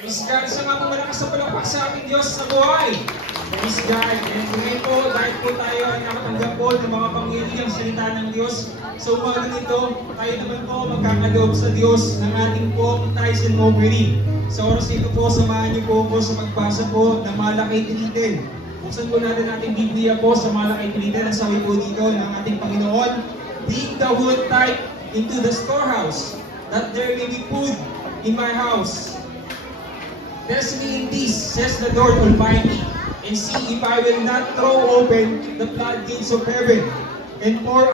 Praise God, sa mga malakas na palakpak sa ating Diyos sa buhay. Praise God. And ngayon po, dahil po tayo ay nakatanggap po ng mga pangyarihang salita ng Diyos, sa umaga nito, tayo naman po magkakaloob sa Diyos ng ating po tithes and offering. Sa oras nito po, samahan niyo po sa magbasa po ng Malakay 3:10. Buksan po natin ating Biblia po sa Malakay 3:10. Ang sabi po dito ng ating Panginoon, "Bring the whole tithe into the storehouse, that there may be food in my house. Test me in this, says the Lord Almighty, and see if I will not throw open the floodgates of heaven and pour